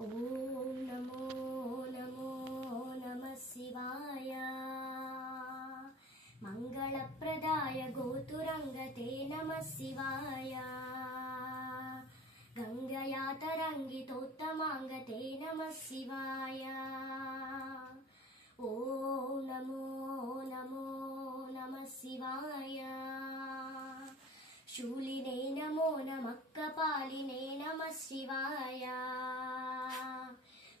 ఓం నమో నమో నమః శివాయ. మంగళప్రదాయ గోతురంగతే నమః శివాయ. గంగయా తరంగితోత్తమాంగతే నమః శివాయ. ఓం నమో నమో నమః శివాయ. శూలినే నమో నమః కపాలినే నమః శివాయ.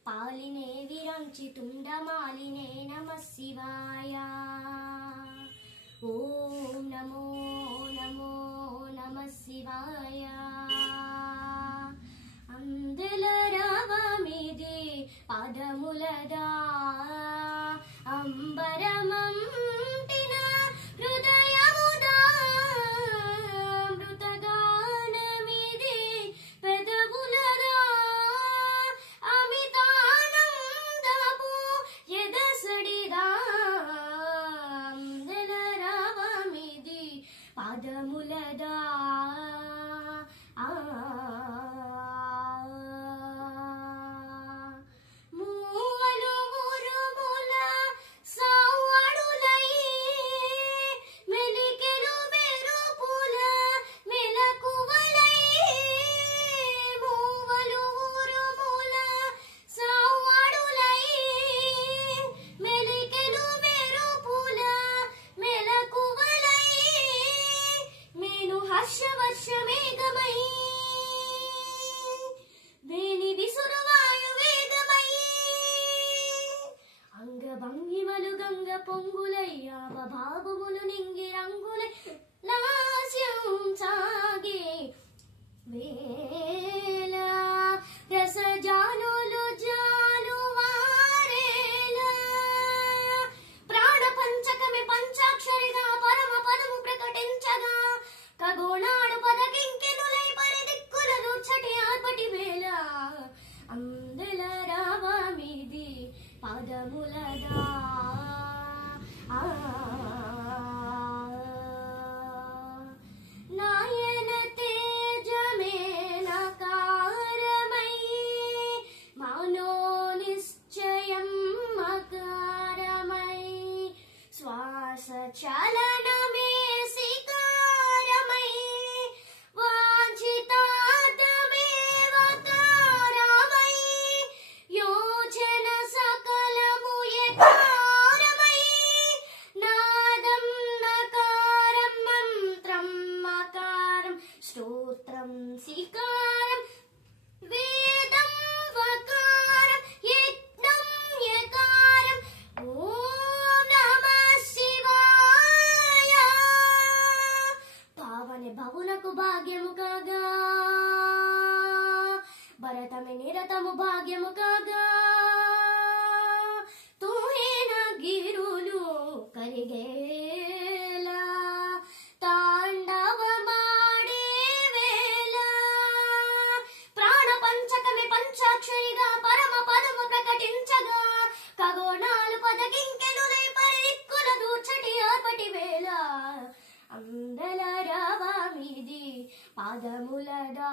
పాలినే విరంచి తుండమాలినే నమః శివాయ. ఓం నమో నమో నమః శివాయ. అందెల రావమిది పాదములదా అంబరమంటిన హృదయముదా మృతగానమిది పెదవులదా అమితానందపు ఎదసడిదా అందెల రావమిది పాదములదా హర్షవర్షమేఘమై వేణి విసురువాయువేగమై అంగభంగిమలు గంగ పొంగులై అవభావములు నింగి రంగులై లాస్యం సాగే వేళ రసజానులు జాలువారేలా ప్రాణ పంచకమే పంచాక్షరిగా పరమ పదము ప్రకటించగా ఖగోణాడు పదకింకెనులై పరిదిక్కుల దూర్చటి ఆర్పటి వేళ అందెల రావమిది పాదములదా నాయన తేజమే నకారమై మానో నిశ్చయం మకారమై శ్వాస చలనమే స్తోత్రం శ్రీకారం వేదం వకారం యజ్ఞం యకారం. ఓం నమః శివాయ. పావని భవునకు భాగ్యము కాగా భరతమి నిరతము భాగ్యము కాగా తూహేన గిరులు కరిగేలా పంచాక్షరిగా పరమ పదము ప్రకటించగా ఖగోణాలు పదకింకెనులై పరిదిక్కుల దూర్చటి ఆర్పటి వేళ అందెల రావమిది పాదములదా